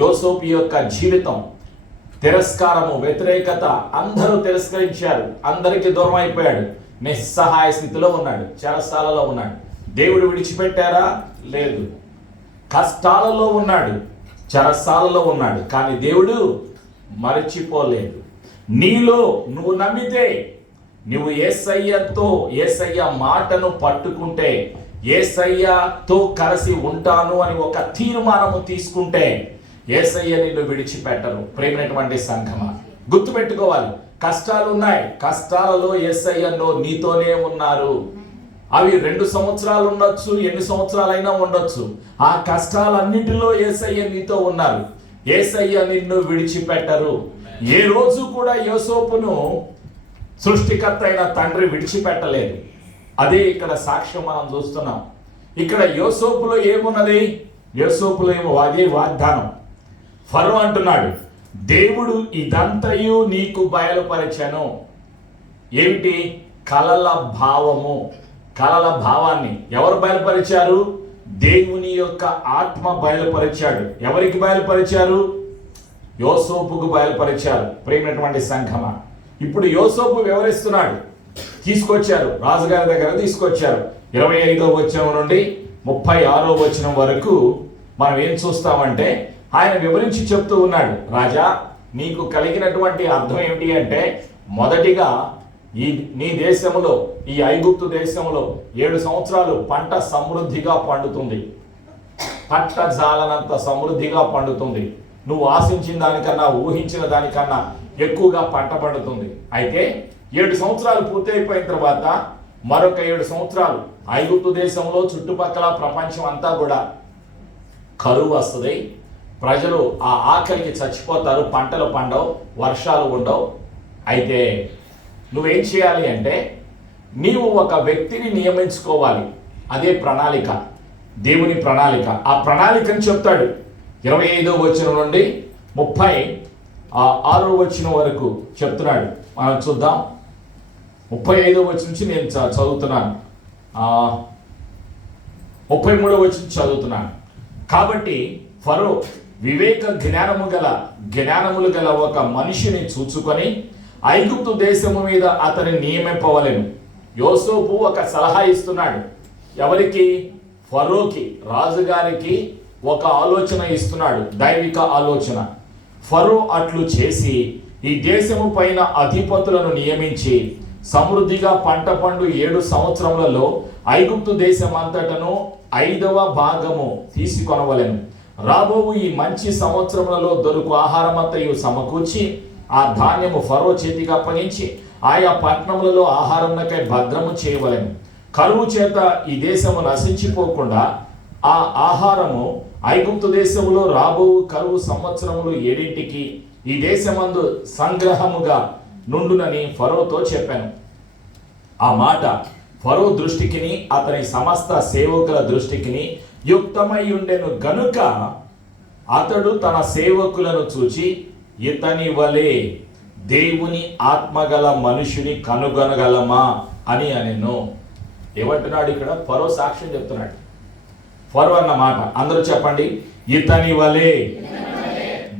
యోసేపు యొక్క జీవితం తిరస్కారము, వ్యతిరేకత, అందరూ తిరస్కరించారు, అందరికీ దూరం అయిపోయాడు, నిస్సహాయ స్థితిలో ఉన్నాడు, చెరసాలలో ఉన్నాడు. దేవుడు విడిచిపెట్టారా? లేదు. కష్టాలలో ఉన్నాడు, చెరసాలలో ఉన్నాడు, కానీ దేవుడు మరచిపోలేదు. నీలో నువ్వు నమ్మితే, నువ్వు యేసయ్యతో, యేసయ్య మాటను పట్టుకుంటే, యేసయ్యతో కలిసి ఉంటాను అని ఒక తీర్మానము తీసుకుంటే యేసయ్య నిన్ను విడిచిపెట్టరు. ప్రేమైనటువంటి సంఘమా, గుర్తుపెట్టుకోవాలి, కష్టాలు ఉన్నాయి, కష్టాలలో యేసయ్యలో నీతోనే ఉన్నారు. అవి 2 సంవత్సరాలు ఉండొచ్చు, ఎన్ని సంవత్సరాలైనా ఉండొచ్చు. ఆ కష్టాలన్నింటిలో యేసయ్య నీతో ఉన్నారు. యేసయ్య నిన్ను విడిచిపెట్టరు. ఏ రోజు కూడా యోసేపును సృష్టికర్త అయిన తండ్రి విడిచిపెట్టలేదు. అదే ఇక్కడ సాక్ష్యం మనం చూస్తున్నాం. ఇక్కడ యోసేపులో ఏమున్నది? యోసేపులో ఏమో అదే వాగ్దానం. ఫరో అంటున్నాడు, దేవుడు ఇదంతయు నీకు బయలుపరిచాను. ఏమిటి? కలల భావము. కలల భావాన్ని ఎవరు బయలుపరిచారు? దేవుని యొక్క ఆత్మ బయలుపరిచాడు. ఎవరికి బయలుపరిచారు? యోసేపుకు బయలుపరిచారు. ప్రేమైనటువంటి సంఘమా, ఇప్పుడు యోసేపు వివరిస్తున్నాడు. తీసుకొచ్చారు, రాజుగారి దగ్గర తీసుకొచ్చారు. 25వ వచనం నుండి 36వ వచనం వరకు మనం ఏం చూస్తామంటే, ఆయన వివరించి చెప్తూ ఉన్నాడు. రాజా, నీకు కలిగినటువంటి అర్థం ఏమిటి అంటే, మొదటిగా నీ దేశంలో, ఈ ఐగుప్తు దేశంలో 7 సంవత్సరాలు పంట సమృద్ధిగా పండుతుంది. పంట జాలనంత సమృద్ధిగా పండుతుంది. నువ్వు ఆశించిన దానికన్నా, ఊహించిన దానికన్నా ఎక్కువగా పంట పండుతుంది. అయితే 7 సంవత్సరాలు పూర్తయిపోయిన తర్వాత మరొక 7 సంవత్సరాలు ఐగుప్తు దేశంలో, చుట్టుపక్కల ప్రపంచం అంతా కూడా కరువు వస్తుంది. ప్రజలు ఆ ఆకలికి చచ్చిపోతారు, పంటలు పండవు, వర్షాలు ఉండవు. అయితే నువ్వేం చేయాలి అంటే, నీవు ఒక వ్యక్తిని నియమించుకోవాలి. అదే ప్రణాళిక, దేవుని ప్రణాళిక. ఆ ప్రణాళికని చెప్తాడు. 25వ వచనం నుండి 36వ వచనం వరకు చెప్తున్నాడు. మనం చూద్దాం. 35వ వచనం నుంచి నేను చదువుతున్నాను, 33వ వచనం చదువుతున్నాను. కాబట్టి ఫరో వివేక జ్ఞానములు గల ఒక మనిషిని చూచుకొని ఐగుప్తు దేశము మీద అతని నియమింపవలెను. యోసేపు ఒక సలహా ఇస్తున్నాడు. ఎవరికి? ఫరోకి, రాజుగారికి ఒక ఆలోచన ఇస్తున్నాడు, దైవిక ఆలోచన. ఫరో అట్లు చేసి ఈ దేశము పైన అధిపతులను నియమించి సమృద్ధిగా పంట పండు 7 సంవత్సరములలో ఐగుప్తు దేశమంతటను 5వ భాగము తీసుకొనవలెను. రాబోవు ఈ మంచి సంవత్సరములలో దొరుకు ఆహారమంతయు సమకూర్చి ఆ ధాన్యము ఫరో చేతికి అప్పగించి ఆయా పట్టణములలో ఆహారమునకై భద్రము చేయవలెను. కరువు చేత ఈ దేశము నశించిపోకుండా ఆ ఆహారము ఐగుప్తు దేశములో రాబోవు కరువు సంవత్సరములు 7ంటికి ఈ దేశమందు సంగ్రహముగా నుండునని ఫరోతో చెప్పాను. ఆ మాట ఫరో దృష్టికిని అతని సమస్త సేవకుల దృష్టికిని యుక్తమై ఉండెను గనుక అతడు తన సేవకులను చూచి, ఇతని వలె దేవుని ఆత్మగల మనుషుని కనుగొనగలమా అని అనెను. ఏమంటున్నాడు ఇక్కడ? ఫరో సాక్ష్యం చెప్తున్నాడు. ఫరో అన్న మాట అందరూ చెప్పండి, ఇతని వలె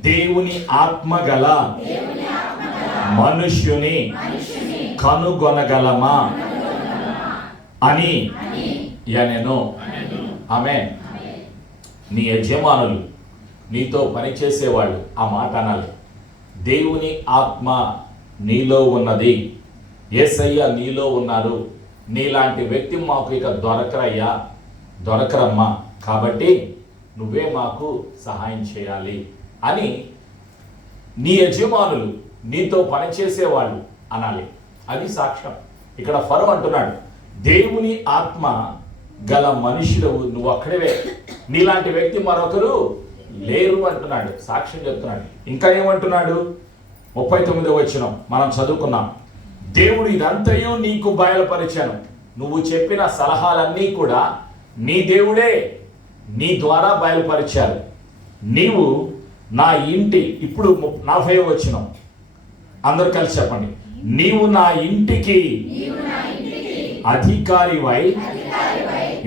దేవుని ఆత్మగల మనుష్యుని కనుగొనగలమా అని అనెను. ఆమేన్. నీ యజమానులు, నీతో పనిచేసేవాళ్ళు ఆ మాట అనాలి. దేవుని ఆత్మ నీలో ఉన్నది, యేసయ్య నీలో ఉన్నారు, నీలాంటి వ్యక్తి మాకు ఇక దొరకరయ్యా, దొరకరమ్మా, కాబట్టి నువ్వే మాకు సహాయం చేయాలి అని నీ యజమానులు, నీతో పనిచేసేవాళ్ళు అనాలి. అది సాక్ష్యం. ఇక్కడ ఫరో అంటున్నాడు, దేవుని ఆత్మ గల మనుషులు నువ్వు అక్కడవే, నీలాంటి వ్యక్తి మరొకరు లేరు అంటున్నాడు, సాక్ష్యం చెప్తున్నాడు. ఇంకా ఏమంటున్నాడు? 39వ వచనం మనం చదువుకున్నాం. దేవుడు ఇదంతయు నీకు బయలుపరిచాను. నువ్వు చెప్పిన సలహాలన్నీ కూడా నీ దేవుడే నీ ద్వారా బయలుపరిచారు. నీవు నా ఇంటి, ఇప్పుడు 40వ వచనం అందరూ కలిసి చెప్పండి, నీవు నా ఇంటికి అధికారివై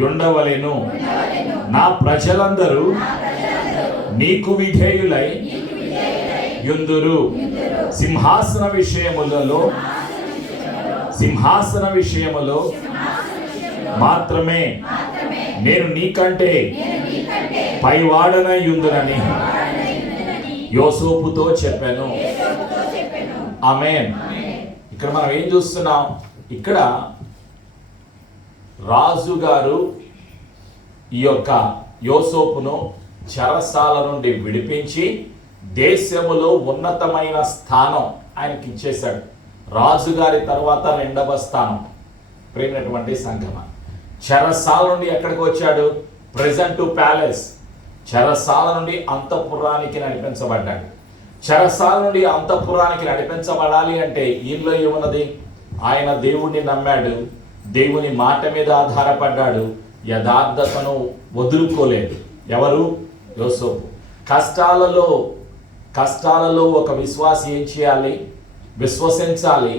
ఉండవలెను, నా ప్రజలందరూ నీకు విధేయులై యుందురు. సింహాసన విషయములో మాత్రమే నేను నీకంటే పైవాడనై యుందునని యోసేపుతో చెప్పాను. ఆమేన్. ఇక్కడ మనం ఏం చూస్తున్నాం? ఇక్కడ రాజుగారు ఈ యొక్క యోసేపును చెరసాల నుండి విడిపించి దేశములో ఉన్నతమైన స్థానం ఆయనకి ఇచ్చేశాడు. రాజుగారి తర్వాత 2వ స్థానం. ప్రేమైనటువంటి సంఘమ, చెరసాల నుండి ఎక్కడికి వచ్చాడు? Present palace. చెరసాల నుండి అంతఃపురానికి నడిపించబడ్డాడు. చెరసాల నుండి అంతఃపురానికి నడిపించబడాలి అంటే ఈయనలో ఏమున్నది? ఆయన దేవుణ్ణి నమ్మాడు, దేవుని మాట మీద ఆధారపడ్డాడు, యథార్థతను వదులుకోలేదు. ఎవరు? యోసేపు. కష్టాలలో ఒక విశ్వాసి ఏం చేయాలి? విశ్వసించాలి,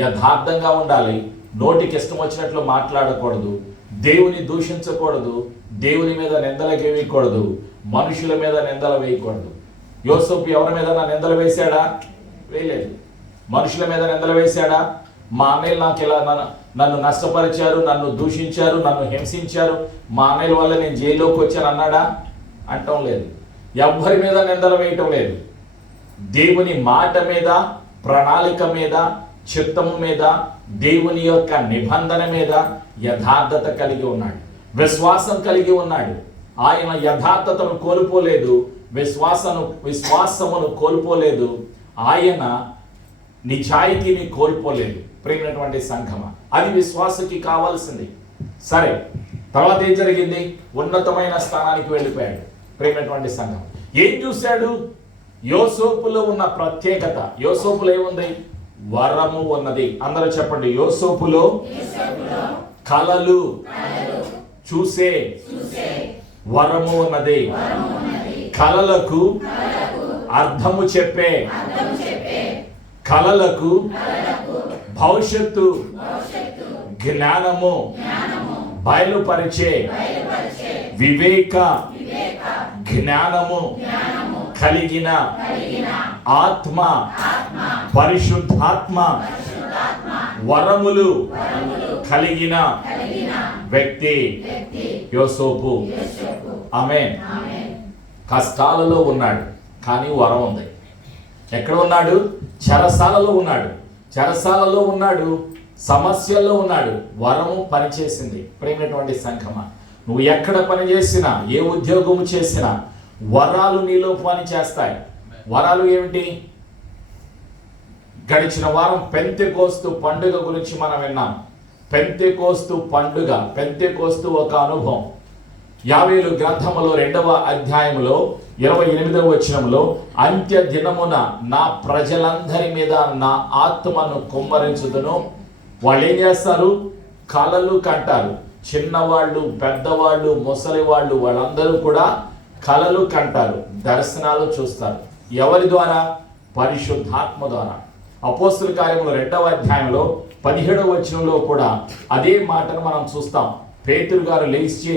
యథార్థంగా ఉండాలి, నోటికి ఇష్టం వచ్చినట్లు మాట్లాడకూడదు, దేవుని దూషించకూడదు, దేవుని మీద నిందలు వేయకూడదు, మనుషుల మీద నిందలు వేయకూడదు. యోసేపు ఎవరి మీద నిందలు వేశాడా? వేయలేదు. మనుషుల మీద నిందలు వేశాడా? మా అన్నయ్యలు నాకు ఇలా నన్ను నష్టపరిచారు, నన్ను దూషించారు, నన్ను హింసించారు, మా అన్నయ్యల వల్ల నేను జైల్లోకి వచ్చాను అన్నాడా? అంటం లేదు. ఎవ్వరి మీద నిందలు వేయటం లేదు. దేవుని మాట మీద, ప్రణాళిక మీద, చిత్తము మీద, దేవుని యొక్క నిబంధన మీద యథార్థత కలిగి ఉన్నాడు, విశ్వాసం కలిగి ఉన్నాడు. ఆయన యథార్థతను కోల్పోలేదు, విశ్వాసమును కోల్పోలేదు, ఆయన నిజాయితీని కోల్పోలేదు. ప్రేమైనటువంటి సంఘమ, అది విశ్వాసకి కావాల్సింది. సరే, తర్వాత ఏం జరిగింది? ఉన్నతమైన స్థానానికి వెళ్ళిపోయాడు. ప్రేమైనటువంటి సంఘం, ఏం చూశాడు? యోసేపులో ఉన్న ప్రత్యేకత. యోసేపులో ఏముంది? వరము ఉన్నది. అందరూ చెప్పండి, యోసేపులో కలలు చూసే వరము ఉన్నది. కలలకు అర్థము చెప్పే, కలలకు భవిష్యత్తు జ్ఞానము బయలుపరిచే వివేక జ్ఞానము కలిగిన ఆత్మ, పరిశుద్ధాత్మ వరములు కలిగిన వ్యక్తి యోసేపు. ఆమేన్. కష్టాలలో ఉన్నాడు, కానీ వరం ఉంది. ఎక్కడ ఉన్నాడు? చెరసాలలో ఉన్నాడు. చెరసాలలో ఉన్నాడు, సమస్యల్లో ఉన్నాడు, వరము పనిచేసింది. ప్రేమైనటువంటి సంఘమ, నువ్వు ఎక్కడ పని చేసినా, ఏ ఉద్యోగము చేసినా వరాలు నీలో పని చేస్తాయి. వరాలు ఏమిటి? గడిచిన వారం పెంతెకోస్తు పండుగ గురించి మనం విన్నాం. పెంతెకోస్తు పండుగ, పెంతెకోస్తు ఒక అనుభవం. యావేలు గ్రంథములో 2వ అధ్యాయములో 28వ వచనంలో, అంత్య దినమున నా ప్రజలందరి మీద నా ఆత్మను కుమ్మరించుదును. వాళ్ళు ఏం చేస్తారు? కలలు కంటారు. చిన్నవాళ్ళు, పెద్దవాళ్ళు, ముసలి వాళ్ళు, వాళ్ళందరూ కూడా కలలు కంటారు, దర్శనాలు చూస్తారు. ఎవరి ద్వారా? పరిశుద్ధాత్మ ద్వారా. అపోస్తుల కార్యములు 2వ అధ్యాయంలో 17వ వచనంలో కూడా అదే మాటను మనం చూస్తాం. పేతురు గారు లేచి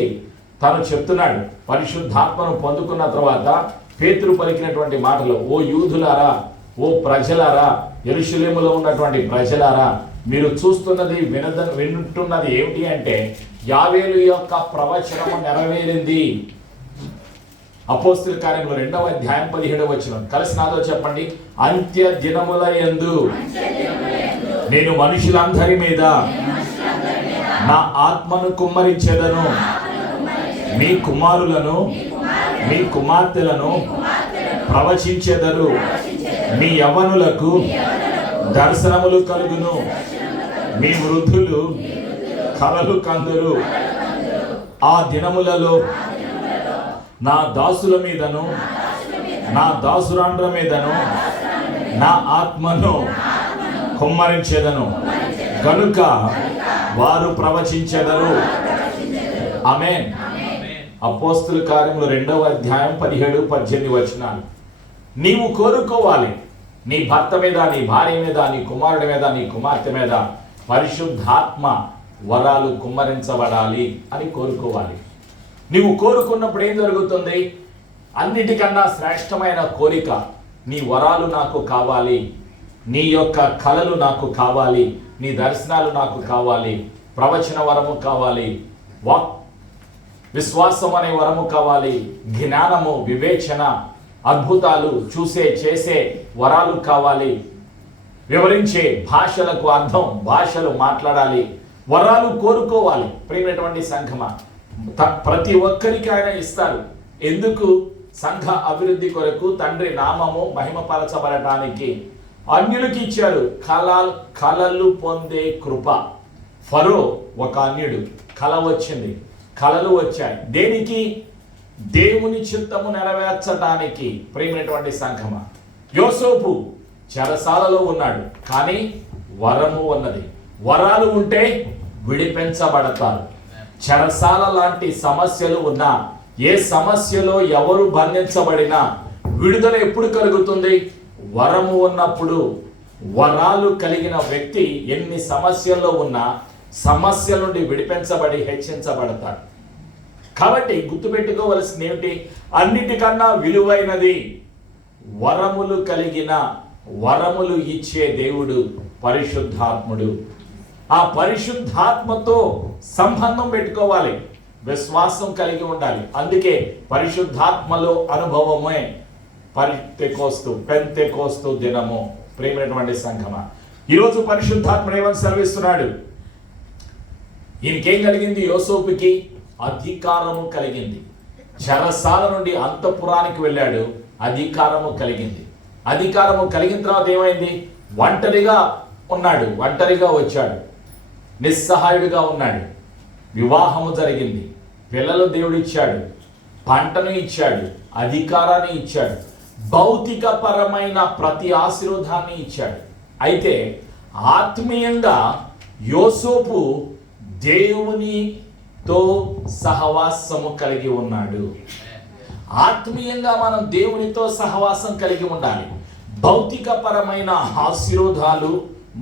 తను చెప్తున్నాడు, పరిశుద్ధాత్మను పొందుకున్న తర్వాత పేతురు పలికినటువంటి మాటలు, ఓ యూదులారా, ఓ ప్రజలారా, యెరూషలేములో ఉన్నటువంటి ప్రజలారా, మీరు చూస్తున్నది వింటున్నది ఏమిటి అంటే, యావేలు యొక్క ప్రవచనము నెరవేరింది. అపోస్తుల కార్యములు 2వ అధ్యాయం 17వ వచనం. కలిసి నాతో చెప్పండి, అంత్య దినముల యందు నేను మనుషులందరి మీద నా ఆత్మను కుమ్మరించెదను. మీ కుమారులను, మీ కుమార్తెలను ప్రవచించెదరు. మీ యవ్వనులకు దర్శనములు కలుగును. మీ వృద్ధులు కలలు కందురు. ఆ దినములలో నా దాసుల మీదను, నా దాసురాండ్ర మీదను నా ఆత్మను కుమ్మరించెదను, కనుక వారు ప్రవచించెదరు. ఆమేన్. అపోస్తుల కార్యములు 2వ అధ్యాయం 17-18 వచనాలు. నీవు కోరుకోవాలి, నీ భర్త మీద, నీ భార్య మీద, నీ కుమారుడి మీద, నీ కుమార్తె మీద పరిశుద్ధాత్మ వరాలు కుమ్మరించబడాలి అని కోరుకోవాలి. నీవు కోరుకున్నప్పుడు ఏం జరుగుతుంది? అన్నిటికన్నా శ్రేష్టమైన కోరిక, నీ వరాలు నాకు కావాలి, నీ యొక్క కళలు నాకు కావాలి, నీ దర్శనాలు నాకు కావాలి, ప్రవచన వరము కావాలి, విశ్వాసం అనే వరము కావాలి, జ్ఞానము, వివేచన, అద్భుతాలు చేసే వరాలు కావాలి, వివరించే భాషలకు అర్థం, భాషలు మాట్లాడాలి, వరాలు కోరుకోవాలి. ప్రియమైనటువంటి సంఘమా, ప్రతి ఒక్కరికి ఆయన ఇస్తారు. ఎందుకు? సంఘ అభివృద్ధి కొరకు, తండ్రి నామము మహిమపరచబడటానికి. అన్యులకు ఇచ్చాడు కలలు పొందే కృప. ఫరో ఒక అన్యుడు, కల వచ్చింది, కలలు వచ్చాయి. దేనికి? దేవుని చిత్తము నెరవేర్చడానికి. ప్రియమైనటువంటి సంఘమా, యోసేపు చెరసాలలో ఉన్నాడు, కానీ వరము ఉన్నది. వరాలు ఉంటే విడిపించబడతారు. చెరసాల లాంటి సమస్యలు ఉన్నా, ఏ సమస్యలో ఎవరు బంధించబడినా విడుదల ఎప్పుడు కలుగుతుంది? వరము ఉన్నప్పుడు. వరాలు కలిగిన వ్యక్తి ఎన్ని సమస్యల్లో ఉన్నా సమస్యల నుండి విడిపించబడి హెచ్చించబడతాడు. కాబట్టి గుర్తుపెట్టుకోవలసింది ఏమిటి? అన్నిటికన్నా విలువైనది వరములు కలిగిన, వరములు ఇచ్చే దేవుడు పరిశుద్ధాత్ముడు. ఆ పరిశుద్ధాత్మతో సంబంధం పెట్టుకోవాలి, విశ్వాసం కలిగి ఉండాలి. అందుకే పరిశుద్ధాత్మలో అనుభవమే పెంతెకోస్తు దినము. ప్రియమైనటువంటి సంఘమా, ఈరోజు పరిశుద్ధాత్ముడు ఏమని సెలవిస్తున్నాడు? ఈయనకేం కలిగింది? యోసేపుకి అధికారము కలిగింది. చెరసాల నుండి అంతఃపురానికి వెళ్ళాడు, అధికారము కలిగింది. అధికారము కలిగిన తర్వాత ఏమైంది? ఒంటరిగా ఉన్నాడు, ఒంటరిగా వచ్చాడు, నిస్సహాయుడిగా ఉన్నాడు. వివాహము జరిగింది, పిల్లలు దేవుడు ఇచ్చాడు, పంటను ఇచ్చాడు, అధికారాన్ని ఇచ్చాడు, భౌతిక పరమైన ప్రతి ఆశీర్వాదాన్ని ఇచ్చాడు. అయితే ఆత్మీయంగా యోసేపు దేవునితో సహవాసము కలిగి ఉన్నాడు. ఆత్మీయంగా మనం దేవునితో సహవాసం కలిగి ఉండాలి. భౌతిక పరమైన ఆశీర్వాదాలు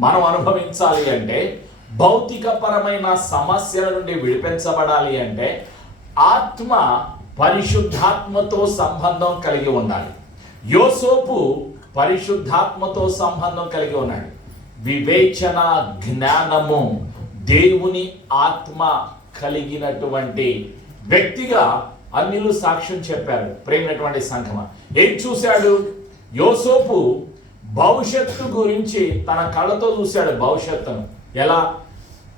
మనం అనుభవించాలి అంటే, భౌతిక పరమైన సమస్యల నుండి విడిపించబడాలి అంటే ఆత్మ పరిశుద్ధాత్మతో సంబంధం కలిగి ఉండాలి. యోసేపు పరిశుద్ధాత్మతో సంబంధం కలిగి ఉన్నాడు. వివేచన, జ్ఞానము, దేవుని ఆత్మ కలిగినటువంటి వ్యక్తిగా అన్యులు సాక్ష్యం చెప్పారు. ప్రేమైనటువంటి సంఘమా, ఏం చూశాడు? యోసేపు భవిష్యత్తు గురించి తన కళ్ళతో చూశాడు. భవిష్యత్తును ఎలా?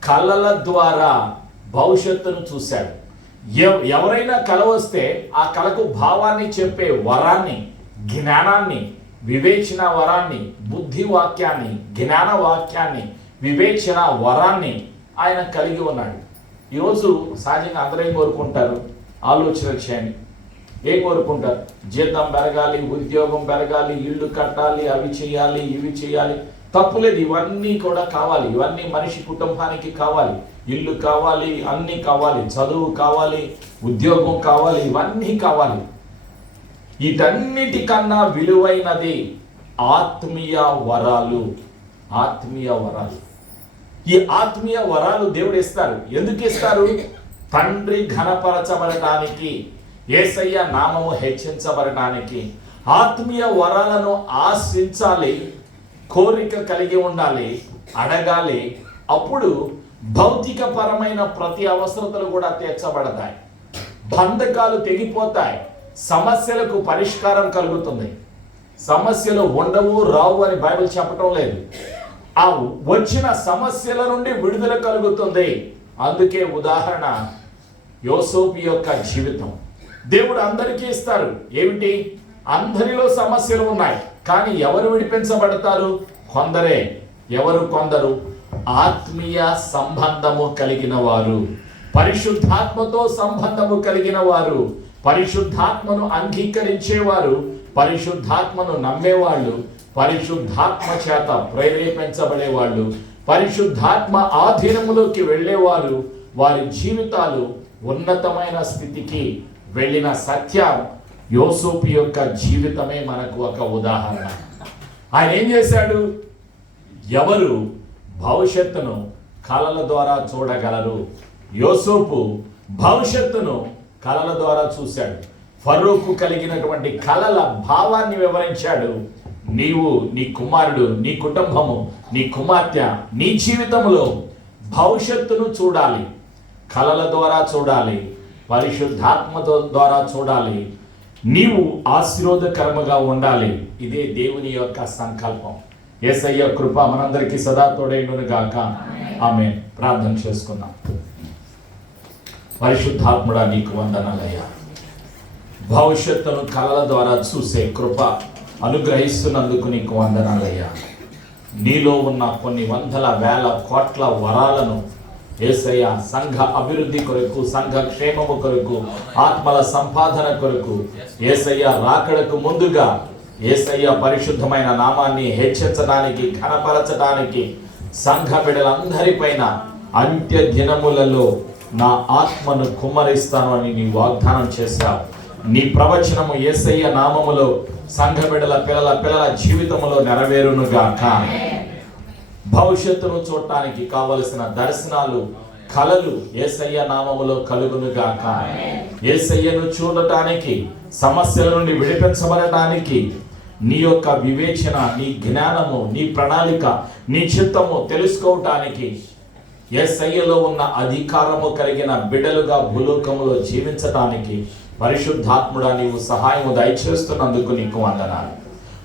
కళ్ళల ద్వారా భవిష్యత్తును చూశాడు. ఎవరైనా కల వస్తే ఆ కళకు భావాన్ని చెప్పే వరాన్ని, జ్ఞానాన్ని, వివేచన వరాన్ని, బుద్ధి వాక్యాన్ని, జ్ఞాన వాక్యాన్ని, వివేచన వరాన్ని ఆయన కలిగి ఉన్నాడు. ఈరోజు సహజంగా అందరూ ఏం కోరుకుంటారు? ఆలోచన చేయండి. ఏం కోరుకుంటారు? జీతం పెరగాలి, ఉద్యోగం పెరగాలి, ఇల్లు కట్టాలి, అవి చేయాలి, ఇవి చేయాలి. తప్పులేదు, ఇవన్నీ కూడా కావాలి. ఇవన్నీ మనిషి కుటుంబానికి కావాలి. ఇల్లు కావాలి, అన్నీ కావాలి, చదువు కావాలి, ఉద్యోగం కావాలి, ఇవన్నీ కావాలి. వీటన్నిటికన్నా విలువైనది ఆత్మీయ వరాలు. ఆత్మీయ వరాలు. ఈ ఆత్మీయ వరాలు దేవుడు ఇస్తారు. ఎందుకు ఇస్తారు? తండ్రి ఘనపరచబడటానికి, యేసయ్య నామము హెచ్చించబడటానికి. ఆత్మీయ వరాలను ఆశించాలి, కోరిక కలిగి ఉండాలి, అడగాలి. అప్పుడు భౌతిక పరమైన ప్రతి అవసరతలు కూడా తీర్చబడతాయి, బంధకాలు తెగిపోతాయి, సమస్యలకు పరిష్కారం కలుగుతుంది. సమస్యలు ఉండవు, రావు అని బైబిల్ చెప్పటం లేదు. ఆ వచ్చిన సమస్యల నుండి విడుదల కలుగుతుంది. అందుకే ఉదాహరణ యోసేపు యొక్క జీవితం. దేవుడు అందరికీ ఇస్తారు. ఏమిటి? అందరిలో సమస్యలు ఉన్నాయి, కానీ ఎవరు విడిపించబడతారు? కొందరే. ఎవరు కొందరు? ఆత్మీయ సంబంధము కలిగిన వారు, పరిశుద్ధాత్మతో సంబంధము కలిగిన వారు, పరిశుద్ధాత్మను అంగీకరించేవారు, పరిశుద్ధాత్మను నమ్మేవాళ్ళు, పరిశుద్ధాత్మ చేత ప్రేరేపించబడేవాళ్ళు, పరిశుద్ధాత్మ ఆధీనములోకి వెళ్ళేవారు. వారి జీవితాలు ఉన్నతమైన స్థితికి వెళ్ళిన సత్యం యోసేపు యొక్క జీవితమే మనకు ఒక ఉదాహరణ. ఆయన ఏం చేశాడు? ఎవరు భవిష్యత్తును కళల ద్వారా చూడగలరు? యోసేపు భవిష్యత్తును కళల ద్వారా చూశాడు. ఫరోకు కలిగినటువంటి కలల భావాన్ని వివరించాడు. నీవు, నీ కుమారుడు, నీ కుటుంబము, నీ కుమార్తె, నీ జీవితంలో భవిష్యత్తును చూడాలి. కలల ద్వారా చూడాలి, పరిశుద్ధాత్మ ద్వారా చూడాలి. నీవు ఆశీర్వాదకరముగా ఉండాలి. ఇదే దేవుని యొక్క సంకల్పం. యేసయ్య కృప మనందరికీ సదా తోడైండును గాక. ఆమేన్. ప్రార్థన చేసుకుందాం. పరిశుద్ధాత్ముడా, నీకు వందనాలయ్యా. భవిష్యత్తును కలల ద్వారా చూసే కృప అనుగ్రహిస్తున్నందుకు నీకు వందనాలయ్యా. నీలో ఉన్న కొన్ని వందల వేల కోట్ల వరాలను యేసయ్య సంఘ అభివృద్ధి కొరకు, సంఘ క్షేమము కొరకు, ఆత్మల సంపాదన కొరకు, యేసయ్య రాకడకు ముందుగా యేసయ్య పరిశుద్ధమైన నామాన్ని హెచ్చించడానికి, ఘనపరచడానికి సంఘ బిడ్డలందరిపైన అంత్య దినములలో నా ఆత్మను కుమ్మరిస్తాను అని నీ వాగ్దానం చేశావు. నీ ప్రవచనము యేసయ్య నామములో సంఘ బిడ్డల పిల్లల జీవితంలో నెరవేరునుగాక. భవిష్యత్తును చూడటానికి కావలసిన దర్శనాలు, కలలు యేసయ్య నామములో కలుగునుగాక. యేసయ్యను చూడటానికి, సమస్యల నుండి విడిపించబడటానికి నీ యొక్క వివేచన, నీ జ్ఞానము, నీ ప్రణాళిక, నీ చిత్తము తెలుసుకోవటానికి యేసయ్యలో ఉన్న అధికారము కలిగిన బిడ్డలుగా భూలోకములో జీవించటానికి పరిశుద్ధాత్ముడా నీవు సహాయము దయచేస్తున్నందుకు నీకు వందనాలు.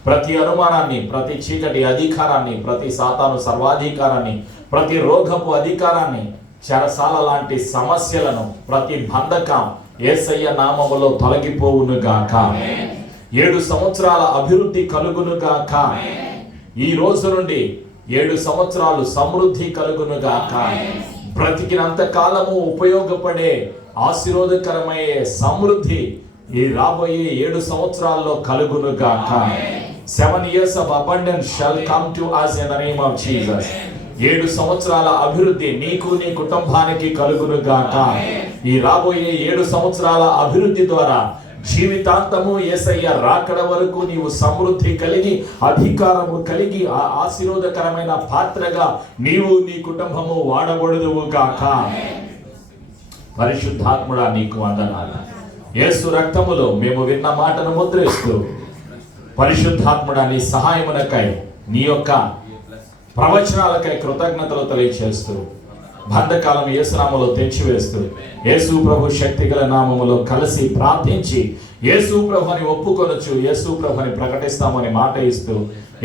ప్రతి అనుమానాన్ని, ప్రతి చీకటి అధికారాన్ని, ప్రతి సాతాను సర్వాధికారాన్ని, ప్రతి రోగపు అధికారాన్ని, చెరసాల లాంటి సమస్యలను, ప్రతి బంధకం యేసయ్య నామములో తొలగిపోవునుగాక. 7 సంవత్సరాల అభివృద్ధి కలుగునుగాక. ఈ రోజు నుండి 7 సంవత్సరాలు సమృద్ధి కలుగునుగాక. బ్రతికినంత కాలము ఉపయోగపడే ఆశీర్వాదకరమయ్యే సమృద్ధి ఈ రాబోయే 7 సంవత్సరాల్లో కలుగునుగాక. 7 years of abundance shall come to us in the name of Jesus. 7 సంవత్సరాల అభివృద్ధి నీకు, నీ కుటుంబానికి కలుగునుగాక. ఈ రాబోయే 7 సంవత్సరాల అభివృద్ధి ద్వారా జీవితాంతము యేసయ్య రాకడ వరకు నీవు సమృద్ధి కలిగి, అధికారము కలిగి, ఆ ఆశీర్వాదకరమైన పాత్రగా నీవు, నీ కుటుంబము వాడబడుదువుగాక. పరిశుద్ధాత్ముడా నీకు వందనాలు. యేసు రక్తములో మేము విన్న మాటను ముద్రిస్తూ, పరిశుద్ధాత్ముడా నీ సహాయమునకై, నీ యొక్క ప్రవచనాలకై కృతజ్ఞతలు తెలియచేస్తూ, బంధకాలం యేసు నామములో తెచ్చివేస్తూ, యేసు ప్రభు శక్తి గల నామములో కలిసి ప్రార్థించి యేసు ప్రభు అని ఒప్పుకొనొచ్చు, యేసు ప్రభు అని ప్రకటిస్తామని మాట ఇస్తూ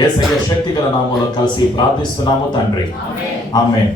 యేసయ్య శక్తి గల నామములో కలిసి ప్రార్థిస్తున్నాము తండ్రి. ఆమేన్.